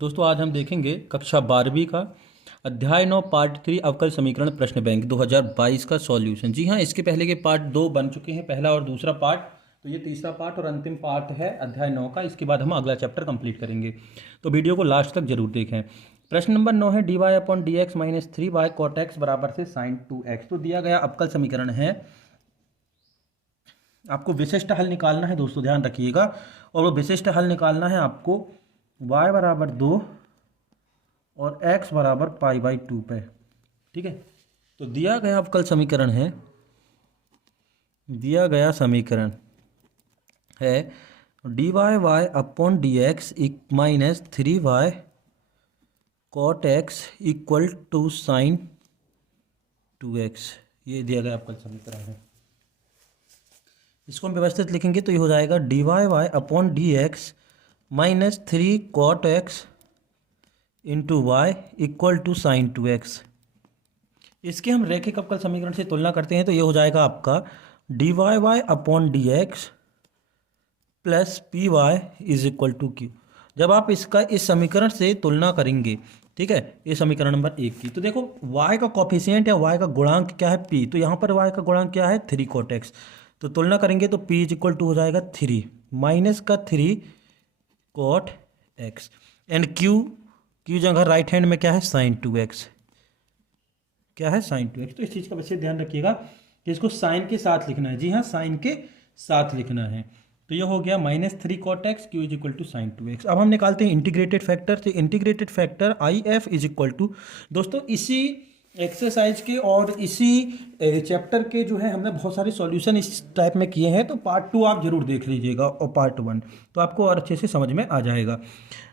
दोस्तों आज हम देखेंगे कक्षा 12वीं का अध्याय 9 पार्ट 3 अवकल समीकरण प्रश्न बैंक 2022 का सॉल्यूशन। जी हाँ, इसके पहले के पार्ट 2 बन चुके हैं, पहला और दूसरा पार्ट। तो ये तीसरा पार्ट और अंतिम पार्ट है अध्याय 9 का। इसके बाद हम अगला चैप्टर कंप्लीट करेंगे, तो वीडियो को लास्ट तक जरूर देखें। प्रश्न नंबर 9 है dy upon D x minus 3y cot X बराबर से साइन 2x। तो दिया गया अवकल समीकरण है, आपको विशिष्ट हल निकालना है दोस्तों, ध्यान रखिएगा। और वो विशिष्ट हल निकालना है आपको y बराबर 2 और x बराबर π/2 पे। ठीक है, तो दिया गया अवकल समीकरण है, दिया गया समीकरण है dy y upon D x minus 3y cot X equal to sine 2x। ये दिया गया अवकल समीकरण है। इसको हम व्यवस्थित लिखेंगे तो ये हो जाएगा dy y upon D x minus 3 cot X into Y equal to sine 2x। इसके हम रैखिक अवकल समीकरण से तुलना करते हैं तो ये हो जाएगा आपका dy y upon D x plus P Y is equal to Q. जब आप इसका इस समीकरण से तुलना करेंगे, ठीक है, ये समीकरण नंबर 1 की, तो देखो y का कॉफिशिएंट या y का गुणांक क्या है p, तो यहाँ पर y का गुणांक क्या है 3 कॉट एक्स। तो तुलना करेंगे तो p इज इक्वल टू हो जाएगा 3 माइनस का 3 कॉट एक्स एंड क्यू जगह राइट हैंड में क्या है साइन 2x, क्या है साइन 2x। तो इस चीज़ का वैसे ध्यान रखिएगा कि इसको साइन के साथ लिखना है। जी हाँ, साइन के साथ लिखना है। तो ये हो गया minus 3 cot X Q is equal to sine 2x। अब हम निकालते हैं इंटीग्रेटेड फैक्टर से। Integrated factor I F is equal to, दोस्तों इसी एक्सरसाइज के और इसी चैप्टर के जो है हमने बहुत सारे सॉल्यूशन इस टाइप में किए हैं, तो पार्ट 2 आप जरूर देख लीजिएगा और पार्ट 1, तो आपको और अच्छे से समझ में आ जाएगा।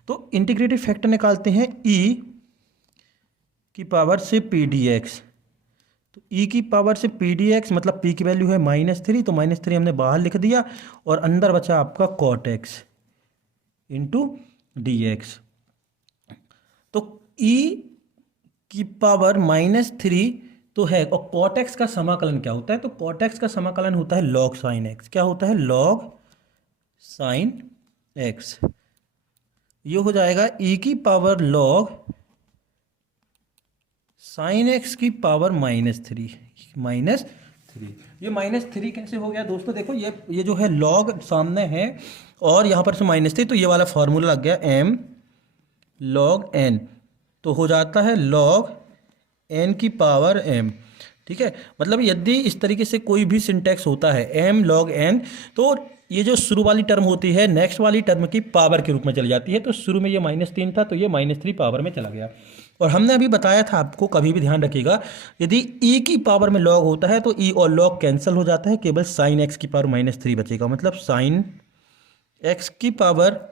तो इंटीग्रेटेड फैक्टर निकालते हैं e की पावर से पी डी एक्स। तो e की पावर से पी डी एक्स मतलब p की वैल्यू है -3, तो -3 हमने बाहर लिख दिया और अंदर बचा आपका cot X into D x. तो e की पावर -3 तो है, और कॉट एक्स का समाकलन क्या होता है, तो कॉट एक्स का समाकलन होता है लॉग साइन एक्स। क्या होता है, लॉग साइन एक्स। ये हो जाएगा e की पावर लॉग साइन एक्स की पावर -3। ये -3 कैसे हो गया दोस्तों, देखो ये जो है लॉग सामने है और यहाँ पर से -3, तो ये वाला फॉर्मूला लग गया m log n, तो हो जाता है log n की पावर m। ठीक है, मतलब यदि इस तरीके से कोई भी सिंटैक्स होता है m log n, तो ये जो शुरू वाली टर्म होती है नेक्स्ट वाली टर्म की पावर के रूप में चली जाती है। तो शुरू में ये -3 था तो ये -3 पावर में चला गया। और हमने अभी बताया था आपको, कभी भी ध्यान रखिएगा, यदि e की पावर में log होता है तो e और log कैंसिल हो जाता है, केवल साइन x की पावर -3 बचेगा। मतलब साइन x की पावर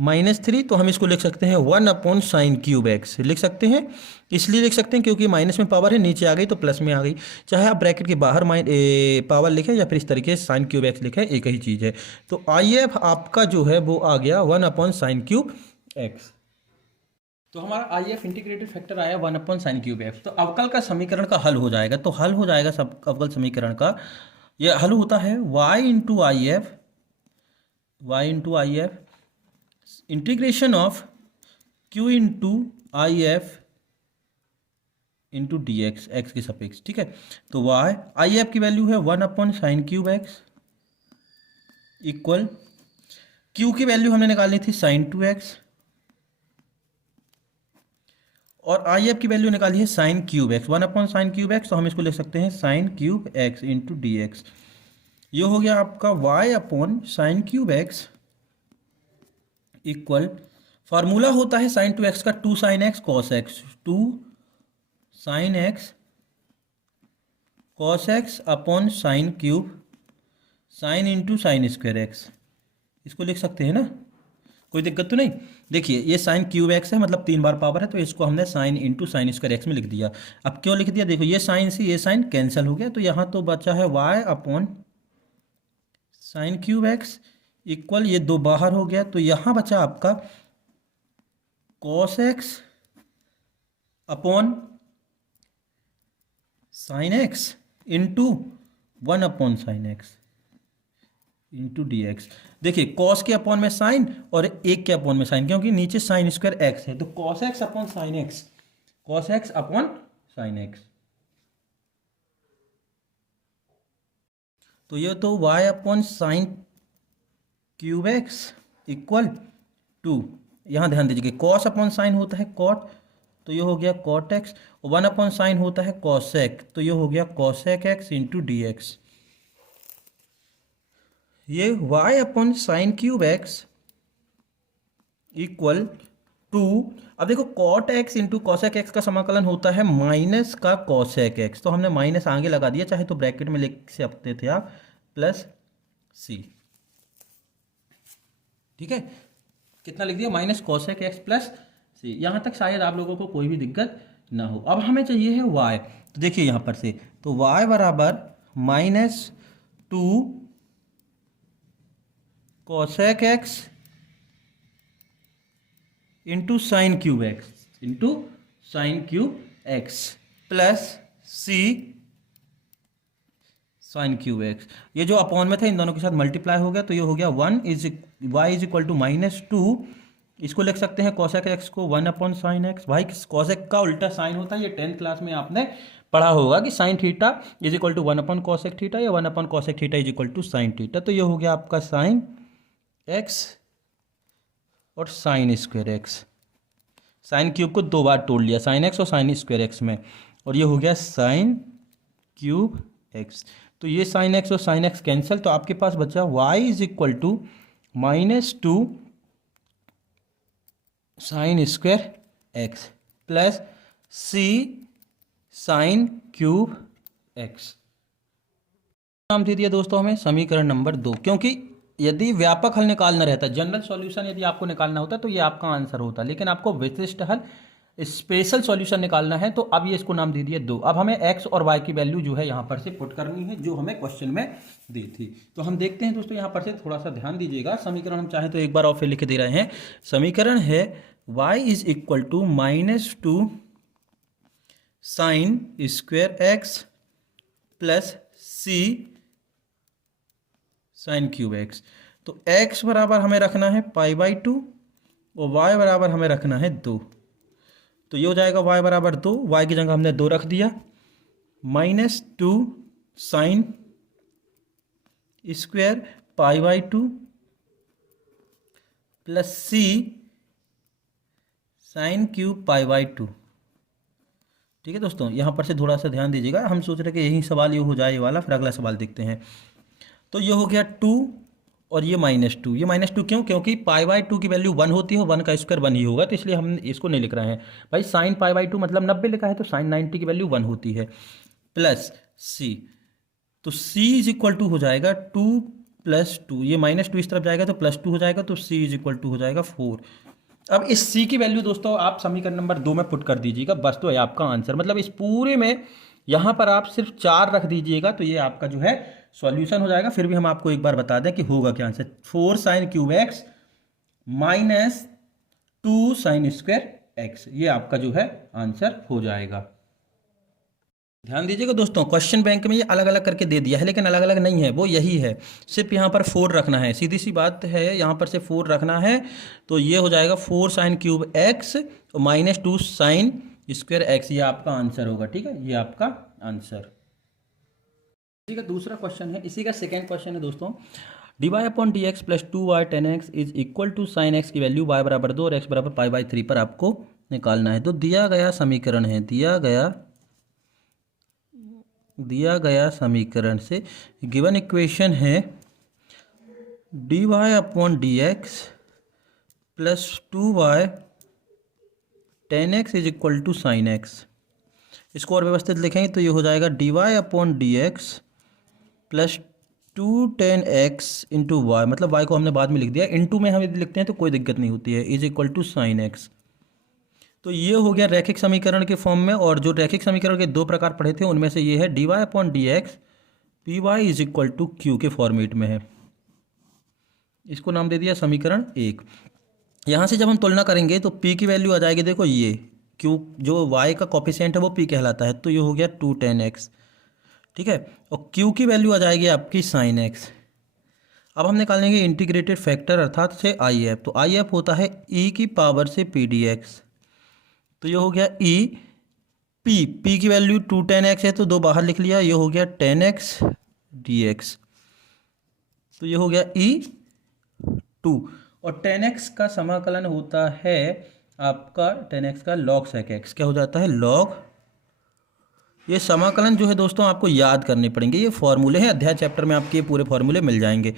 -3, तो हम इसको लिख सकते हैं 1 अपॉन साइन क्यूब एक्स। लिख सकते हैं, इसलिए लिख सकते हैं क्योंकि माइनस में पावर है, नीचे आ गई तो प्लस में आ गई। चाहे आप ब्रैकेट के बाहर पावर लिखें या फिर इस तरीके से साइन क्यूब एक्स लिखें, एक ही चीज़ है। तो आई एफ आपका जो है वो आ गया 1 अपॉन साइन क्यूब एक्स। तो हमारा आई एफ इंटीग्रेटेड फैक्टर आया 1 अपॉन साइन क्यूब एक्स। तो अवकल का समीकरण का हल हो जाएगा, तो हल हो जाएगा सब अवकल समीकरण का। ये हल होता है Y into I F, Y into I F integration of q into I F into D X, X के सापेक्ष। ठीक है, तो y आई एफ की वैल्यू है 1 upon sine cube X equal q की वैल्यू हमने निकालनी थी साइन 2x और आई एफ की वैल्यू निकाली है sign cube x, 1 upon sine cube X, तो हम इसको लिख सकते हैं sign cube x into D X. ये हो गया आपका y upon sine cube X equal, formula होता है साइन 2x का 2 sign X cos x, 2 sign X cos X upon sine cube sine into sine square x. इसको लिख सकते हैं ना, कोई दिक्कत तो नहीं। देखिए ये साइन क्यूब एक्स है, मतलब 3 बार पावर है, तो इसको हमने sine into sine square X में लिख दिया। अब क्यों लिख दिया, देखो ये साइन से ये साइन कैंसिल हो गया, तो यहाँ तो बचा है y upon sine cube X equal, ये 2 बाहर हो गया, तो यहाँ बचा आपका cos X upon sine x into 1 upon sine x. Into D x. देखिए कॉस के अपॉन में साइन और एक के अपॉन में साइन, क्योंकि नीचे साइन स्क्वायर एक्स है, तो cos X upon sine X, cos X upon sine x. तो ये तो y upon sine cube X equal to, यहाँ ध्यान दीजिए कॉस अपॉन साइन होता है कॉट, तो ये हो गया कॉट एक्स, और 1 अपॉन साइन होता है कॉसेक, तो ये हो गया cosec x into D X. ये y upon sine cube X equal to, अब देखो cot X into cosec X का समाकलन होता है माइनस का कॉसेक एक्स, तो हमने माइनस आगे लगा दिया, चाहे तो ब्रैकेट में लिख सकते थे आप, प्लस सी। ठीक है, कितना लिख दिया, माइनस कॉसेक एक्स प्लस सी। यहां तक शायद आप लोगों को कोई भी दिक्कत ना हो। अब हमें चाहिए है y, तो देखिए यहां पर से, तो y बराबर minus two cosec x into sine cube x, into sine cube x plus सी साइन क्यूब एक्स। ये जो अपॉन में था इन दोनों के साथ मल्टीप्लाई हो गया, तो ये हो गया 1 is Y is equal to minus two, इसको लिख सकते हैं कॉसेक एक्स को 1 अपॉन साइन एक्स। भाई कॉसेक का उल्टा साइन होता है, ये 10th क्लास में आपने पढ़ा होगा कि sine theta is equal to 1 upon cosec theta या 1 upon cosec theta is equal to sine theta. तो ये हो गया आपका साइन एक्स और sine square X, sine cube को दो बार तोड़ लिया, साइन एक्स और साइन स्क्वायर एक्स में, और ये हो गया साइन क्यूब एक्स। तो ये साइन एक्स और साइन एक्स कैंसिल, तो आपके पास बचा y is equal to minus two sine square X plus C sine cube X. नाम दे दिया दोस्तों हमें समीकरण नंबर 2, क्योंकि यदि व्यापक हल निकालना रहता, जनरल सॉल्यूशन यदि आपको निकालना होता तो ये आपका आंसर होता, लेकिन आपको विशिष्ट हल स्पेशल सॉल्यूशन निकालना है, तो अब ये इसको नाम दे दिया 2। अब हमें x और y की वैल्यू जो है यहाँ पर से पुट करनी है, जो हमें क्वेश्चन में दी थी। तो हम देखते हैं दोस्तों, यहाँ पर से थोड़ा सा ध्यान दीजिएगा। समीकरण हम चाहे तो एक बार और फिर लिख दे रहे हैं। समीकरण है y is equal to minus two sine square X plus C sine cube X. तो x बराबर हमें रखना है पाई बाई 2 और y बराबर हमें रखना है 2। तो ये हो जाएगा y बराबर 2, y की जगह हमने 2 रख दिया, minus two sine square pi by 2 plus C sine cube pi by 2। ठीक है दोस्तों, यहाँ पर से थोड़ा सा ध्यान दीजिएगा, हम सोच रहे कि यही सवाल ये हो जाए वाला, फिर अगला सवाल देखते हैं। तो ये हो गया 2 और ये माइनस टू, ये माइनस टू क्यों, क्योंकि पाई बाई 2 की वैल्यू 1 होती है, 1 का स्क्वायर 1 ही होगा, तो इसलिए हम इसको नहीं लिख रहे हैं। भाई साइन पाई बाई 2 मतलब 90 लिखा है, तो साइन 90 की वैल्यू 1 होती है, प्लस सी, तो सी इज इक्वल टू हो जाएगा 2 प्लस 2, ये माइनस 2 इस तरफ जाएगा तो प्लस 2 हो जाएगा, तो सी इज इक्वल टू हो जाएगा 4। अब इस सी की वैल्यू दोस्तों आप समीकरण नंबर 2 में पुट कर दीजिएगा, बस तो है आपका आंसर। मतलब इस पूरे में यहाँ पर आप सिर्फ 4 रख दीजिएगा, तो ये आपका जो है सॉल्यूशन हो जाएगा। फिर भी हम आपको एक बार बता दें कि होगा क्या answer, 4 sign cube x minus 2 sign square x, ये आपका जो है आंसर हो जाएगा। ध्यान दीजिएगा दोस्तों, क्वेश्चन बैंक में ये अलग अलग करके दे दिया है, लेकिन अलग अलग नहीं है, वो यही है, सिर्फ यहाँ पर 4 रखना है, सीधी सी बात है, यहाँ पर से 4 रखना है। तो ये हो जाएगा 4 sign cube x minus 2 sign square x, ये आपका आंसर होगा। ठीक है, ये आपका आंसर। इसी का दूसरा क्वेश्चन है, इसी का सेकेंड क्वेश्चन है दोस्तों, D Y upon D x plus 2y tan x is equal to sine X की वैल्यू y बराबर 2 और x बराबर पाई बाई 3 पर आपको निकालना है। तो दिया गया समीकरण है, दिया गया समीकरण से गिवन इक्वेशन है d Y upon D x plus 2y tan x is equal to sine x. इसको और व्यवस्थित लिखेंगे तो ये हो जाएगा d Y upon D x plus 2 tan x into y, मतलब वाई को हमने बाद में लिख दिया, इंटू में हम यदि लिखते हैं तो कोई दिक्कत नहीं होती है, is equal to sine x. तो ये हो गया रैखिक समीकरण के फॉर्म में, और जो रैखिक समीकरण के 2 प्रकार पढ़े थे उनमें से ये है d Y upon D x p Y is equal to q के फॉर्मेट में है, इसको नाम दे दिया समीकरण 1। यहाँ से जब हम तुलना करेंगे तो p की वैल्यू आ जाएगी, देखो ये q जो y का कॉफिशिएंट है वो p कहलाता है, तो ये हो गया 2 टेन एक्स। ठीक है, और q की वैल्यू आ जाएगी आपकी साइन एक्स। अब हम निकालेंगे इंटीग्रेटेड फैक्टर अर्थात से आई एफ। तो आई एफ होता है ई की पावर से पी डी एक्स। तो ये हो गया ई पी की वैल्यू 2 10x है तो 2 बाहर लिख लिया, ये हो गया 10x dx। तो ये हो गया E2 और 10x का समाकलन होता है आपका 10x का log sec x। क्या हो जाता है log। ये समाकलन जो है दोस्तों आपको याद करने पड़ेंगे, ये फॉर्मूले हैं, अध्याय चैप्टर में आपके ये पूरे फॉर्मूले मिल जाएंगे।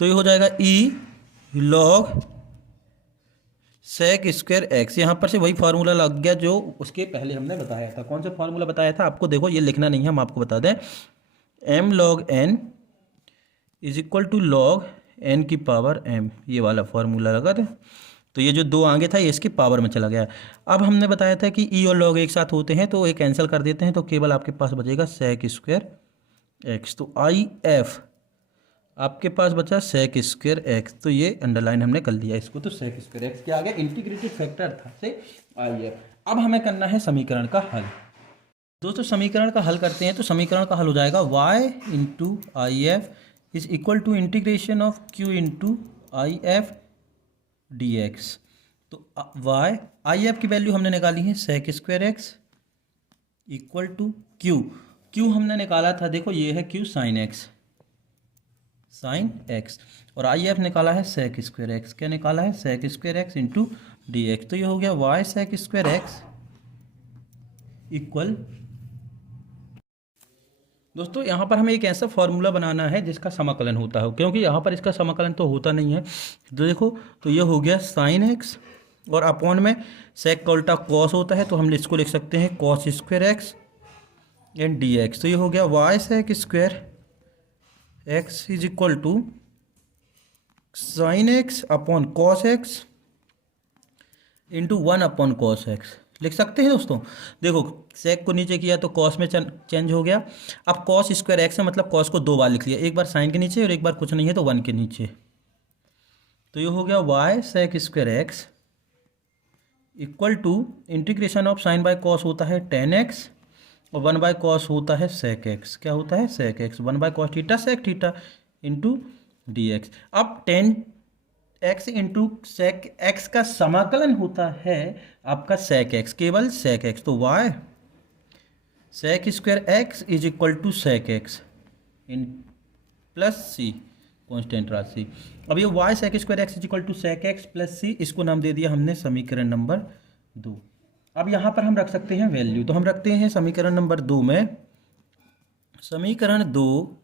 तो ये हो जाएगा E log sec square x. यहाँ पर से वही फार्मूला लग गया जो उसके पहले हमने बताया था। कौन सा फार्मूला बताया था आपको, देखो ये लिखना नहीं है, हम आपको बता दें। m log n is equal to log n की पावर m, ये वाला फार्मूला लगा था। तो ये जो 2 आगे था ये इसकी पावर में चला गया। अब हमने बताया था कि e और log एक साथ होते हैं तो ये कैंसिल कर देते हैं, तो केवल आपके पास बचेगा sec स्क्वायर x। तो आई एफ आपके पास बचा sec स्क्वायर x। तो ये अंडरलाइन हमने कर लिया इसको, तो sec स्क्वायर x के आगे इंटीग्रेटेड फैक्टर था से आई एफ। अब हमें करना है समीकरण का हल। दोस्तों समीकरण का हल करते हैं, तो समीकरण का हल हो जाएगा y into I F is equal to integration of q into I F d x. तो y आई एफ की वैल्यू हमने निकाली है sec square x equal to q हमने निकाला था, देखो ये है q साइन एक्स और आई एफ निकाला है sec स्क्वायर एक्स। क्या निकाला है sec square x into D x. तो ये हो गया y sec square x equal. दोस्तों यहाँ पर हमें एक ऐसा फॉर्मूला बनाना है जिसका समाकलन होता हो, क्योंकि यहाँ पर इसका समाकलन तो होता नहीं है। तो देखो तो ये हो गया साइन एक्स और अपॉन में सेक का उल्टा कॉस होता है, तो हम इसको लिख सकते हैं cos square x and d x. तो ये हो गया y sec square x is equal to sine x upon cos x into 1 upon cos x लिख सकते हैं दोस्तों। देखो सेक को नीचे किया तो कॉस में चेंज हो गया। अब कॉस स्क्वायर एक्स है मतलब कॉस को 2 बार लिख लिया, एक बार साइन के नीचे और एक बार कुछ नहीं है तो 1 के नीचे। तो ये हो गया y sec square x equal to integration of sine by cos होता है 10x और 1 बाय कॉस होता है सेक एक्स। क्या होता है sec x, 1 by cos theta sec theta into D x. अब 10x इंटू सेक एक्स का समाकलन होता है आपका सेक एक्स, केवल सेक एक्स। तो y sec square x is equal to sec x in plus c constant राशि। अब ये y sec square x is equal to sec x plus c, इसको नाम दे दिया हमने समीकरण नंबर 2। अब यहाँ पर हम रख सकते हैं वैल्यू, तो हम रखते हैं समीकरण नंबर 2 में। समीकरण 2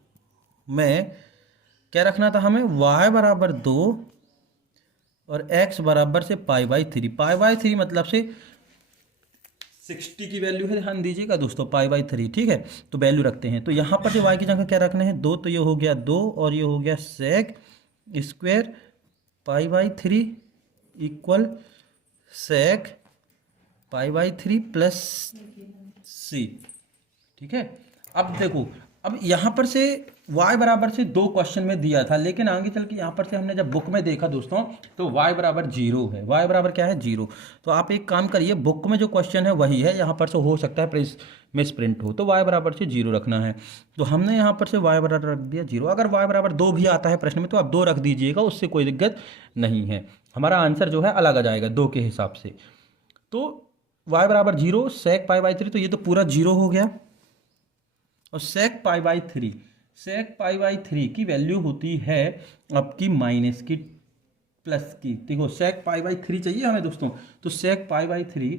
में क्या रखना था हमें, y बराबर 2 और x बराबर से पाई बाई 3। पाई बाई 3 मतलब से 60 की वैल्यू है, ध्यान दीजिएगा दोस्तों, पाई बाई 3, ठीक है। तो वैल्यू रखते हैं, तो यहाँ पर से y की जगह क्या रखना है 2, तो ये हो गया 2 और ये हो गया sec square pi by 3 equal sec pi by 3 plus c, ठीक है। अब देखो अब यहाँ पर से y बराबर से 2 क्वेश्चन में दिया था, लेकिन आगे चल के यहाँ पर से हमने जब बुक में देखा दोस्तों तो y बराबर 0 है। y बराबर क्या है 0। तो आप एक काम करिए, बुक में जो क्वेश्चन है वही है, यहाँ पर से हो सकता है मिस प्रिंट हो, तो y बराबर से 0 रखना है। तो हमने यहाँ पर से y बराबर रख दिया 0। अगर y बराबर 2 भी आता है प्रश्न में तो आप 2 रख दीजिएगा, उससे कोई दिक्कत नहीं है, हमारा आंसर जो है अलग आ जाएगा 2 के हिसाब से। तो y बराबर 0 सेक पाई बाई 3, तो ये तो पूरा 0 हो गया। और सेक pi by 3, sec pi by 3 की वैल्यू होती है आपकी माइनस की प्लस की। देखो सेक पाई बाई 3 चाहिए हमें दोस्तों, तो सेक पाई बाई 3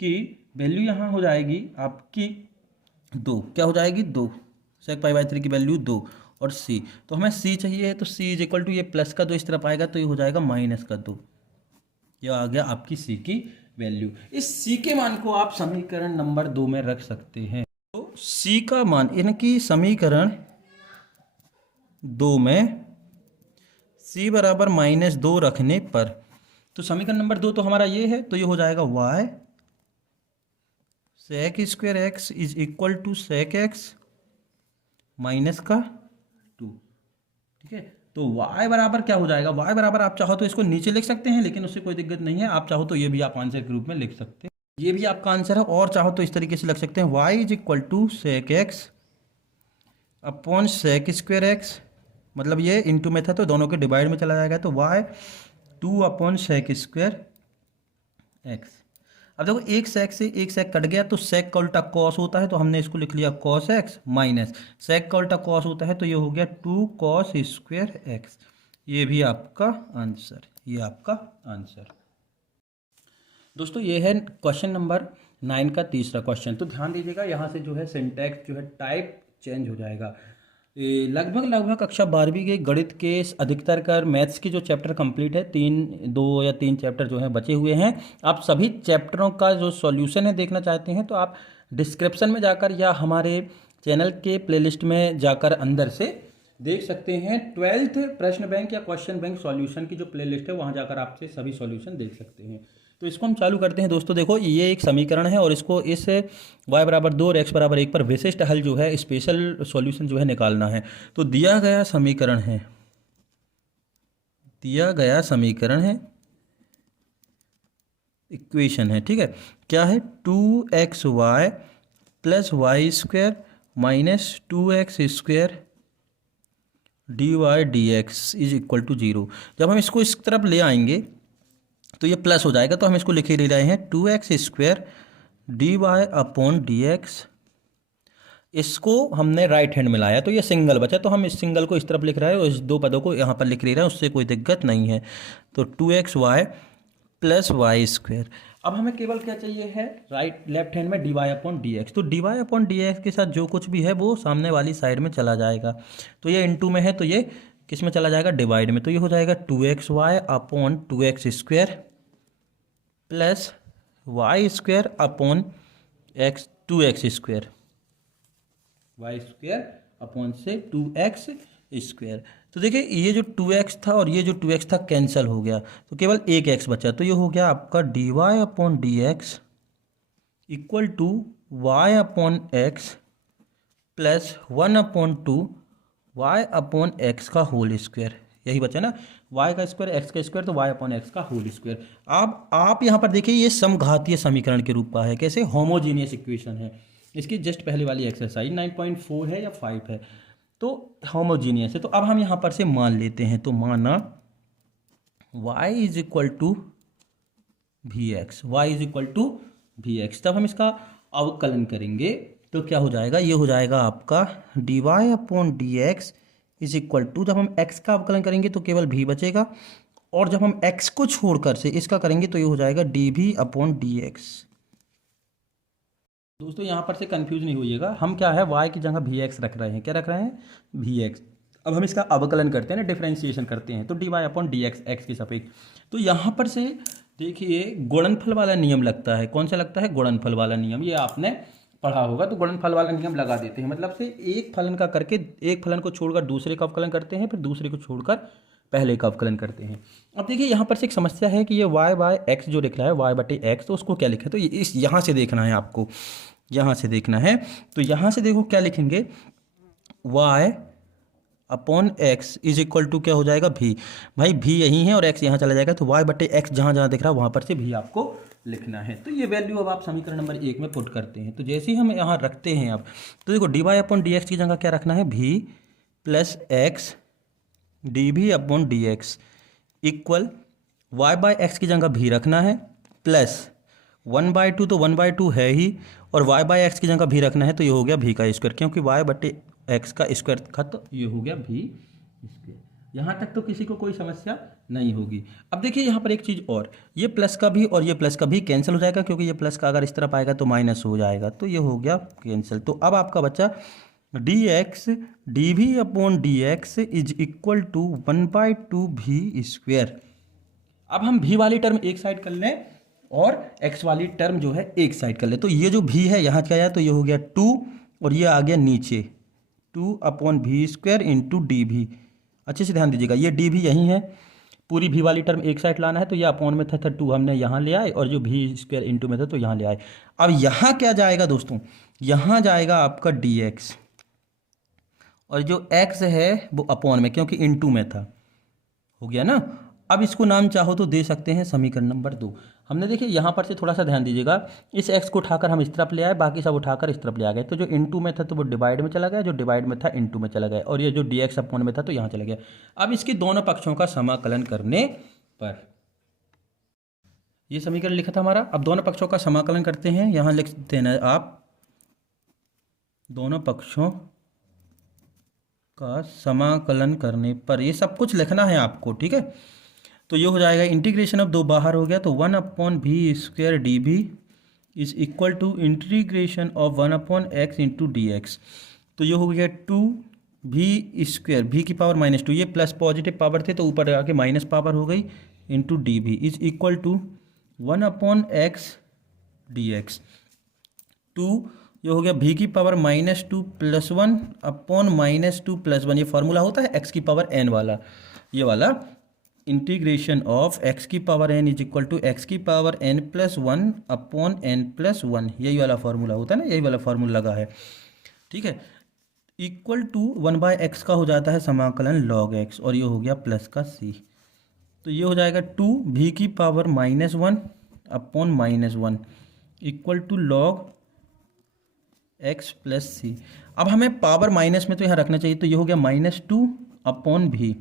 की वैल्यू यहाँ हो जाएगी आपकी 2। क्या हो जाएगी 2, सेक पाई बाई 3 की वैल्यू 2 और सी, तो हमें सी चाहिए है, तो सी इज इक्वल टू ये प्लस का 2 इस तरफ आएगा तो ये हो जाएगा माइनस का 2। ये आ गया आपकी सी की वैल्यू। इस सी के मान को आप समीकरण नंबर 2 में रख सकते हैं। तो सी का मान इनकी समीकरण 2 में c बराबर -2 रखने पर, तो समीकरण नंबर 2 तो हमारा ये है, तो ये हो जाएगा y sec square x is equal to sec x minus का 2, ठीक है। तो y बराबर क्या हो जाएगा, y बराबर आप चाहो तो इसको नीचे लिख सकते हैं, लेकिन उससे कोई दिक्कत नहीं है, आप चाहो तो ये भी आप आंसर के रूप में लिख सकते हैं, ये भी आपका आंसर है। और चाहो तो इस तरीके से लिख सकते हैं y is equal to sec x upon sec square x मतलब ये इंटू में था तो दोनों के डिवाइड में चला जाएगा, तो y 2/sec² x। अब देखो एक सेक से एक सेक कट गया तो सेक का उल्टा कॉस होता है, तो हमने इसको लिख लिया cos x माइनस सेक का उल्टा कॉस होता है तो ये हो गया 2cos² x। ये भी आपका आंसर, ये आपका आंसर। दोस्तों ये है क्वेश्चन नंबर 9 का तीसरा क्वेश्चन। तो ध्यान दीजिएगा, यहाँ से जो है सिंटैक्स जो है टाइप चेंज हो जाएगा। लगभग कक्षा 12वीं के गणित के अधिकतर कर मैथ्स की जो चैप्टर कंप्लीट है, 2 या 3 चैप्टर जो हैं बचे हुए हैं। आप सभी चैप्टरों का जो सॉल्यूशन है देखना चाहते हैं तो आप डिस्क्रिप्शन में जाकर या हमारे चैनल के प्लेलिस्ट में जाकर अंदर से देख सकते हैं। 12th प्रश्न बैंक या क्वेश्चन बैंक सॉल्यूशन की जो प्लेलिस्ट है वहाँ जाकर आपसे सभी सॉल्यूशन देख सकते हैं। तो इसको हम चालू करते हैं दोस्तों। देखो ये एक समीकरण है और इसको इस y बराबर 2 और x बराबर 1 पर विशिष्ट हल जो है, स्पेशल सॉल्यूशन जो है निकालना है। तो दिया गया समीकरण है, इक्वेशन है, ठीक है। क्या है? 2xy plus y² minus 2x² dy dx is equal to 0। जब हम इसको इस तरफ ले आएंगे तो ये प्लस हो जाएगा, तो हम इसको लिख ही ले रहे हैं 2x² dy/dx। इसको हमने राइट हैंड में लाया तो ये सिंगल बचा, तो हम इस सिंगल को इस तरफ लिख रहे हैं और इस दो पदों को यहाँ पर लिख ले रहे हैं, उससे कोई दिक्कत नहीं है। तो 2xy प्लस y²। अब हमें केवल क्या चाहिए है? लेफ्ट हैंड में dy/dx। तो dy/dx के साथ जो कुछ भी है वो सामने वाली साइड में चला जाएगा। तो ये इनटू में है तो ये किस में चला जाएगा? डिवाइड में। तो ये हो जाएगा 2xy/2x² प्लस y²/2x², y²/2x²। तो देखिए ये जो 2x था और ये जो 2x था कैंसिल हो गया, तो केवल एक x बचा। तो ये हो गया आपका dy/dx equal to y/x plus 1/2 y/x का होल स्क्वायर। यही बचा ना, y का स्क्वायर x का स्क्वायर, तो y/x का होल स्क्वायर। अब आप यहाँ पर देखिए ये समघातीय समीकरण के रूप में है। कैसे? होमोजीनियस इक्वेशन है। इसकी जस्ट पहले वाली एक्सरसाइज 9.4 है या 5 है, तो होमोजीनियस है। तो अब हम यहाँ पर से मान लेते हैं, तो माना y is equal to vx, तब हम इसका अवकलन करेंगे तो क्या हो जाएगा? ये हो जाएगा आपका dy/dx इज इक्वल टू, जब हम x का अवकलन करेंगे तो केवल v बचेगा, और जब हम x को छोड़कर से इसका करेंगे तो ये हो जाएगा dv/dx। दोस्तों यहाँ पर से कंफ्यूज नहीं होइएगा, हम क्या है y की जगह vx रख रहे हैं। क्या रख रहे हैं? vx। अब हम इसका अवकलन करते हैं ना, डिफरेंशिएशन करते हैं, तो dy/dx x के सापेक्ष। तो यहाँ पर से देखिए गुणनफल वाला नियम लगता है। कौन सा लगता है? गुणनफल वाला नियम। ये आपने पढ़ा होगा। तो गुणनफल वाला नियम लगा देते हैं, मतलब से एक फलन का करके, एक फलन को छोड़कर दूसरे का अवकलन करते हैं, फिर दूसरे को छोड़कर पहले का अवकलन करते हैं। अब देखिए यहाँ पर से एक समस्या है कि ये y/x जो लिख रहा है y/x, तो उसको क्या लिखा है? तो इस यहाँ से देखना है आपको, यहाँ से देखना है। तो यहाँ से देखो क्या लिखेंगे, y/x इज इक्वल टू क्या हो जाएगा? v। भाई v यही है और x यहाँ चला जाएगा, तो y/x जहाँ जहाँ दिख रहा है वहाँ पर से v आपको लिखना है। तो ये वैल्यू अब आप समीकरण नंबर 1 में पुट करते हैं। तो जैसे ही हम यहाँ रखते हैं अब, तो देखो dy/dx की जगह क्या रखना है? v plus x dv/dx equal y/x की जगह v रखना है, प्लस 1/2, तो 1/2 है ही, और y/x की जगह v रखना है, तो ये हो गया v का स्क्वायर, क्योंकि y/x का स्क्वायर था, तो ये हो गया v स्क्वायर। यहाँ तक तो किसी को कोई समस्या नहीं होगी। अब देखिए यहाँ पर एक चीज़ और, ये प्लस का भी और ये प्लस का भी कैंसिल हो जाएगा, क्योंकि ये प्लस का अगर इस तरफ आएगा तो माइनस हो जाएगा, तो ये हो गया कैंसिल। तो अब आपका बच्चा dx dv/dx is equal to 1/2 v square. अब हम v वाली टर्म एक साइड कर लें और x वाली टर्म जो है एक साइड कर ले। तो ये जो v है यहाँ क्या आया? तो ये हो गया 2 और ये आ गया नीचे 2/v² इंटू dv। अच्छे से ध्यान दीजिएगा, ये dv यही है, पूरी v वाली टर्म एक साइड लाना है, तो ये अपॉन में था 2 हमने यहाँ ले आए, और जो v² इंटू में था तो यहाँ ले आए। अब यहाँ क्या जाएगा दोस्तों? यहाँ जाएगा आपका dx, और जो x है वो अपॉन में, क्योंकि इंटू में था, हो गया ना। अब इसको नाम चाहो तो दे सकते हैं समीकरण नंबर 2। हमने देखिए यहाँ पर से थोड़ा सा ध्यान दीजिएगा, इस x को उठाकर हम इस तरफ ले आए, बाकी सब उठाकर इस तरफ ले आ गए। तो जो इनटू में था तो वो डिवाइड में चला गया, जो डिवाइड में था इनटू में चला गया, और ये जो dx अपॉन में था तो यहाँ चला गया। अब इसके दोनों पक्षों का समाकलन करने पर, ये समीकरण लिखा था हमारा। अब दोनों पक्षों का समाकलन करते हैं, यहाँ लिख देना आप दोनों पक्षों का समाकलन करने पर, ये सब कुछ लिखना है आपको, ठीक है। तो ये हो जाएगा इंटीग्रेशन ऑफ 2 बाहर हो गया, तो 1/v² dv is equal to integration of 1/x into D x. तो ये हो गया 2v², v की पावर -2, ये प्लस पॉजिटिव पावर थे तो ऊपर आके माइनस पावर हो गई, into d v is equal to 1/x dx। 2 ये हो गया v की पावर -2 + 1 अपॉन -2 + 1, ये फार्मूला होता है x की पावर n वाला, ये वाला इंटीग्रेशन ऑफ x की power n is equal to x की पावर n + 1 अपॉन n + 1, यही वाला फार्मूला होता है ना, यही वाला फार्मूला लगा है, ठीक है। इक्वल टू 1/x का हो जाता है समाकलन log x, और ये हो गया प्लस का c। तो ये हो जाएगा 2v की power -1 upon -1 equal to log x + c। अब हमें पावर माइनस में तो यहाँ रखना चाहिए, तो ये हो गया -2 अपॉन v,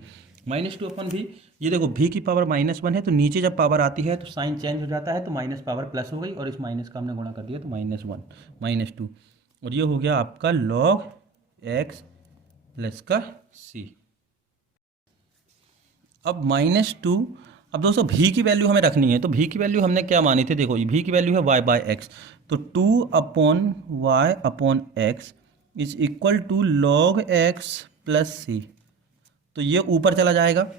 -2/v। ये देखो v की पावर -1 है, तो नीचे जब पावर आती है तो साइन चेंज हो जाता है, तो माइनस पावर प्लस हो गई, और इस माइनस का हमने गुणा कर दिया तो -1 -2, और ये हो गया आपका log x + का c। अब -2, अब दोस्तों v की वैल्यू हमें रखनी है, तो v की वैल्यू हमने क्या मानी थी, देखो v की वैल्यू है y/x, तो 2/y/x is equal to log x + c। तो ये ऊपर चला जाएगा,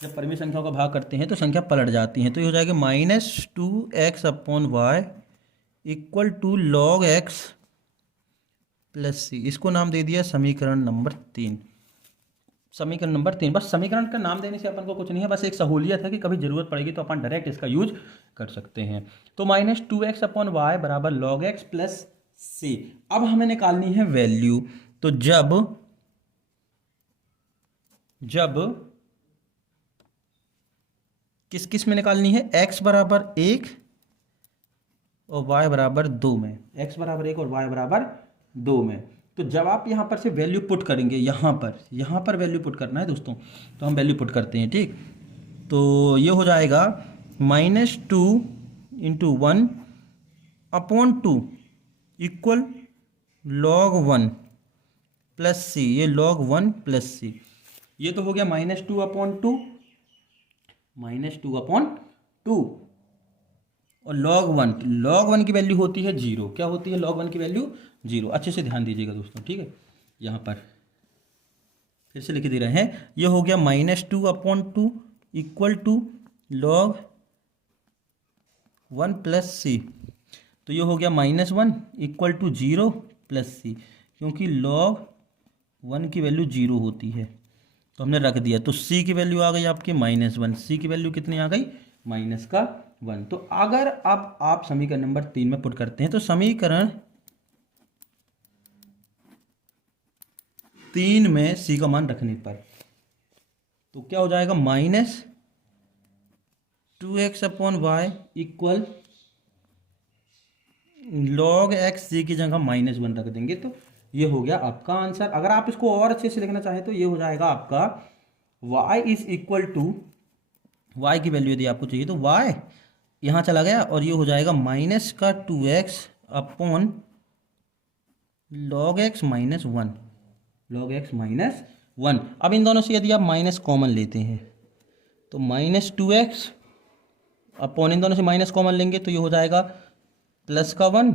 जब परिमेय संख्याओं का भाग करते हैं तो संख्या पलट जाती हैं, तो ये हो जाएगा -2x/y equal to log x + c। इसको नाम दे दिया समीकरण नंबर 3। समीकरण नंबर 3, बस समीकरण का नाम देने से अपन को कुछ नहीं है, बस एक सहूलियत है कि कभी जरूरत पड़ेगी तो अपन डायरेक्ट इसका यूज कर सकते हैं। तो -2x/y बराबर log x + c। अब हमें निकालनी है वैल्यू, तो जब किस किस में निकालनी है, x बराबर 1 और y बराबर 2 में, x बराबर 1 और y बराबर 2 में। तो जब आप यहाँ पर से वैल्यू पुट करेंगे, यहाँ पर वैल्यू पुट करना है दोस्तों, तो हम वैल्यू पुट करते हैं, ठीक। तो ये हो जाएगा -2 × 1 अपॉन 2 इक्वल log 1 + c, ये log 1 + c। ये तो हो गया -2/2 और log 1 की वैल्यू होती है 0। क्या होती है log 1 की वैल्यू? 0। अच्छे से ध्यान दीजिएगा दोस्तों, ठीक है। यहाँ पर फिर से लिख दे रहे हैं, ये हो गया -2/2 इक्वल टू log 1 + c। तो ये हो गया -1 इक्वल टू 0 + c, क्योंकि log 1 की वैल्यू 0 होती है, तो हमने रख दिया। तो c की वैल्यू आ गई आपके -1, c की वैल्यू कितनी आ गई? -1। तो अगर अब आप समीकरण नंबर 3 में पुट करते हैं, तो समीकरण 3 में c का मान रखने पर तो क्या हो जाएगा, -2x/y equal log x, c की जगह -1 रख देंगे, तो ये हो गया आपका आंसर। अगर आप इसको और अच्छे से लिखना चाहें तो ये हो जाएगा आपका y is equal to, y की वैल्यू यदि आपको चाहिए तो y यहाँ चला गया, और ये हो जाएगा -2x upon log x -1, log x -1। अब इन दोनों से यदि आप माइनस कॉमन लेते हैं तो -2x अपॉन, इन दोनों से माइनस कॉमन लेंगे तो ये हो जाएगा +1,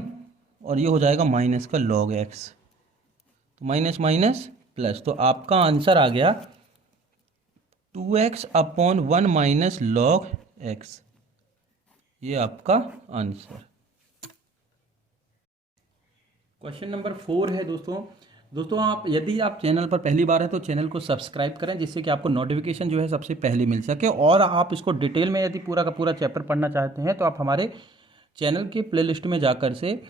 और ये हो जाएगा माइनस का log x, तो माइनस माइनस प्लस, तो आपका आंसर आ गया 2x/1 - log x। ये आपका आंसर। क्वेश्चन नंबर 4 है दोस्तों आप यदि आप चैनल पर पहली बार हैं तो चैनल को सब्सक्राइब करें, जिससे कि आपको नोटिफिकेशन जो है सबसे पहले मिल सके, और आप इसको डिटेल में यदि पूरा का पूरा चैप्टर पढ़ना चाहते हैं तो आप हमारे चैनल के प्लेलिस्ट में जाकर से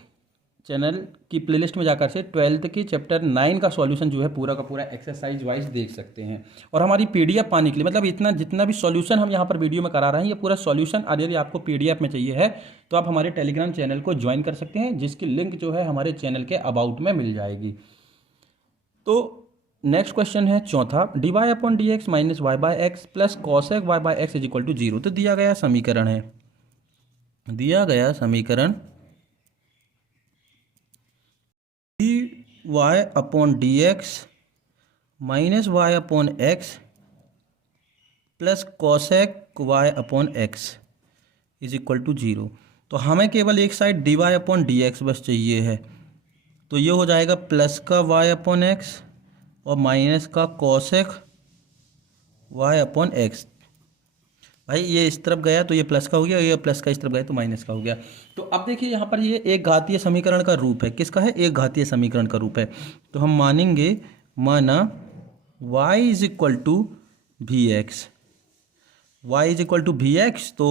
चैनल की प्लेलिस्ट में जाकर से 12th की चैप्टर 9 का सॉल्यूशन जो है पूरा का पूरा एक्सरसाइज वाइज देख सकते हैं। और हमारी पीडीएफ पाने के लिए, मतलब इतना जितना भी सॉल्यूशन हम यहाँ पर वीडियो में करा रहे हैं, ये पूरा सॉल्यूशन यदि आपको पीडीएफ में चाहिए है तो आप हमारे टेलीग्राम चैनल को ज्वाइन कर सकते हैं, जिसकी लिंक जो है हमारे चैनल के अबाउट में मिल जाएगी। तो नेक्स्ट क्वेश्चन है चौथा, dy upon D x minus y by x plus cosec y by x is equal to 0। तो दिया गया समीकरण है, दिया गया समीकरण d Y upon D x minus y upon x plus cosec y upon x is equal to 0। तो हमें केवल एक side d Y upon D x बस चाहिए है, तो ये हो जाएगा प्लस का वाई अपॉन एक्स और माइनस का कॉसेक वाई अपॉन एक्स। भाई ये इस तरफ गया तो ये प्लस का हो गया, ये प्लस का इस तरफ गया तो माइनस का हो गया। तो अब देखिए यहाँ पर ये एक घातीय समीकरण का रूप है, किसका है, एक घातीय समीकरण का रूप है। तो हम मानेंगे, माना y is equal to v x, y is equal to v x, तो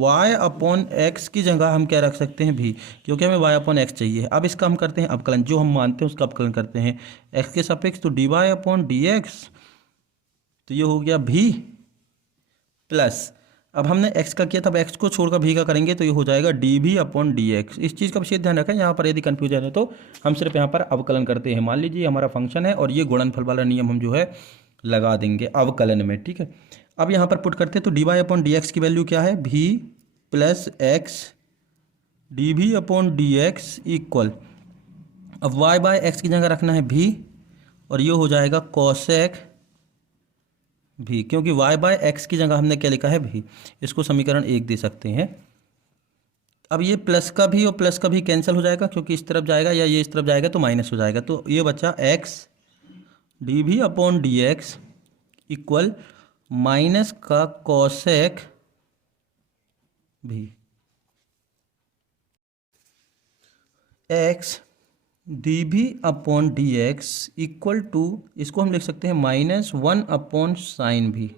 y अपॉन एक्स की जगह हम क्या रख सकते हैं, v, क्योंकि हमें y अपॉन एक्स चाहिए। अब इसका हम करते हैं अवकलन, जो हम मानते हैं उसका अवकलन करते हैं x के सापेक्ष, तो d Y upon D x, तो ये हो गया v प्लस, अब हमने x का किया था, अब x को छोड़कर v का करेंगे तो ये हो जाएगा d v upon D x. इस चीज़ का विशेष ध्यान रखें, यहाँ पर यदि कन्फ्यूजन है तो हम सिर्फ यहाँ पर अवकलन करते हैं। मान लीजिए हमारा फंक्शन है और ये गुणनफल वाला नियम हम जो है लगा देंगे अवकलन में, ठीक है। अब यहाँ पर पुट करते हैं, तो d Y upon D x की वैल्यू क्या है, v plus x d v upon D x equal, अब y बाय एक्स की जगह रखना है v और ये हो जाएगा कॉसेक v, क्योंकि y बाय एक्स की जगह हमने क्या लिखा है, v। इसको समीकरण 1 दे सकते हैं। अब ये प्लस का भी और प्लस का भी कैंसिल हो जाएगा, क्योंकि इस तरफ जाएगा या ये इस तरफ जाएगा तो माइनस हो जाएगा। तो ये बचा x d v upon D x equal minus का cosec v, x d v upon D x equal to, इसको हम लिख सकते हैं -1 अपॉन साइन भी।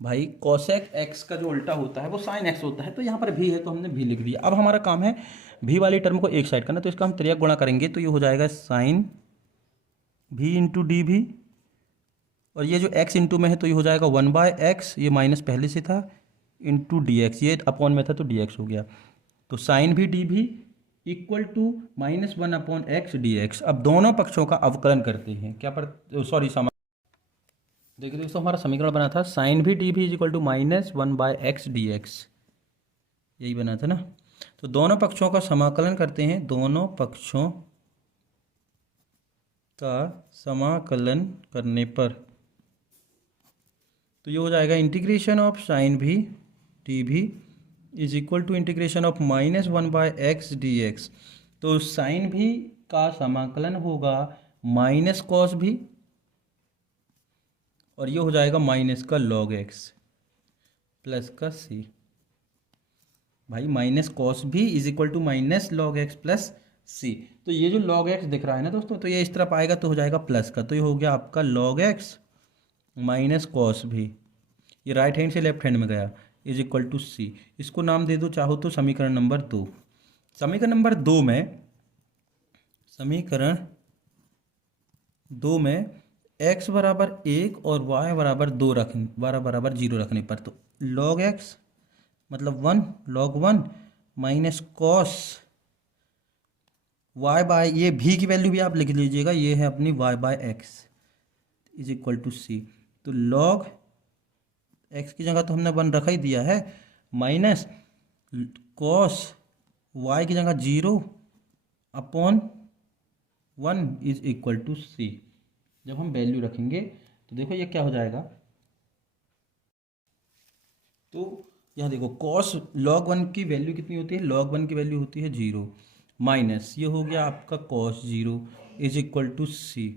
भाई कॉसेक एक्स का जो उल्टा होता है वो साइन एक्स होता है, तो यहाँ पर भी है तो हमने भी लिख दिया। अब हमारा काम है भी वाली टर्म को एक साइड करना, तो इसका हम त्रिया गुणा करेंगे तो ये हो जाएगा साइन भी इंटू डी भी, और ये जो x इंटू में है तो ये हो जाएगा 1 बाय एक्स, ये माइनस पहले से था, इंटू डी एक्स, ये अपॉन में था तो डी एक्स हो गया। तो sine v d v equal to -1 upon x d x. अब दोनों पक्षों का अवकलन करते हैं, क्या पर सॉरी देखिए दोस्तों, हमारा समीकरण बना था sign v d v is equal to -1 by x d x, यही बना था ना। तो दोनों पक्षों का समाकलन करते हैं, दोनों पक्षों का समाकलन करने पर तो ये हो जाएगा integration of sine v d v is equal to integration of -1 by x d x. तो साइन भी का समाकलन होगा माइनस कॉस भी, और ये हो जाएगा माइनस का लॉग एक्स प्लस का सी। भाई माइनस कॉस भी is equal to minus log x plus C. तो ये जो लॉग एक्स दिख रहा है ना दोस्तों, तो ये इस तरफ आएगा तो हो जाएगा प्लस का, तो ये हो गया आपका लॉग एक्स माइनस कॉस भी, ये राइट हैंड से लेफ्ट हैंड में गया, इज इक्वल टू सी। इसको नाम दे दो चाहो तो समीकरण नंबर 2। समीकरण नंबर 2 में, समीकरण 2 में x बराबर 1 और y बराबर 2 बराबर 0 रखने पर, तो log x मतलब 1 log 1 minus cos y by, ये भी की वैल्यू भी आप लिख लीजिएगा, ये है अपनी y by x is equal to c. तो log x की जगह तो हमने 1 रखा ही दिया है, माइनस कॉस y की जगह 0 अपॉन 1 इज इक्वल टू सी। जब हम वैल्यू रखेंगे तो देखो ये क्या हो जाएगा, तो यहाँ देखो कॉस log 1 की वैल्यू कितनी होती है, log 1 की वैल्यू होती है 0, माइनस ये हो गया आपका cos 0 is equal to c.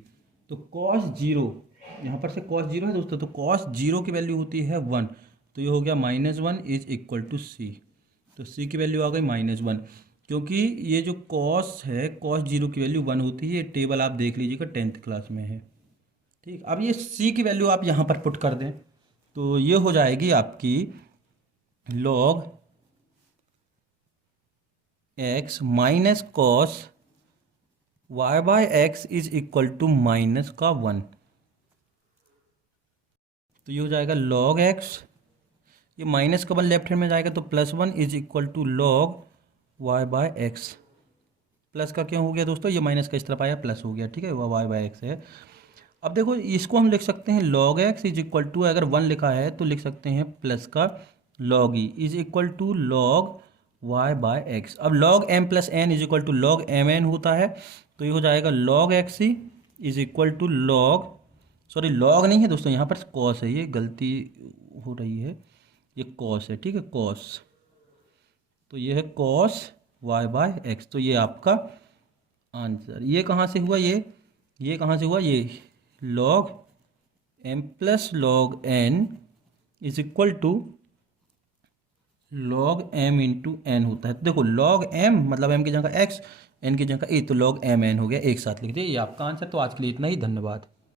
तो cos 0, यहाँ पर से cos 0 है दोस्तों, तो cos 0 की वैल्यू होती है 1, तो ये हो गया -1 इज इक्वल टू सी। तो सी की वैल्यू आ गई -1, क्योंकि ये जो cos है, cos 0 की वैल्यू 1 होती है, ये टेबल आप देख लीजिएगा 10th क्लास में है, ठीक। अब ये सी की वैल्यू आप यहाँ पर पुट कर दें तो ये हो जाएगी आपकी log x minus cos y by x is equal to minus का 1, तो ये हो जाएगा लॉग एक्स, ये माइनस का 1 लेफ्ट हैंड में जाएगा तो +1 is equal to log y by x. Plus का क्यों हो गया दोस्तों, ये माइनस का इस तरफ आया प्लस हो गया, ठीक है, वह वाई बाय एक्स है। अब देखो इसको हम लिख सकते हैं log x is equal to, अगर 1 लिखा है तो लिख सकते हैं प्लस का log e is equal to log y by x. अब log m plus n is equal to log m n होता है, तो ये हो जाएगा log x e is equal to log, sorry log नहीं है दोस्तों, यहाँ पर कॉस है, ये गलती हो रही है, ये कॉस है, ठीक है, कॉस, तो ये है कॉस वाई बाय एक्स। तो ये आपका आंसर, ये कहाँ से हुआ, ये कहाँ से हुआ, ये log m plus log n is equal to log m into n होता है। तो देखो लॉग एम मतलब एम की जगह एक्स, एन की जगह ए, तो लॉग एम एन हो गया, एक साथ लिख दिए। ये आपका आंसर। तो आज के लिए इतना ही, धन्यवाद।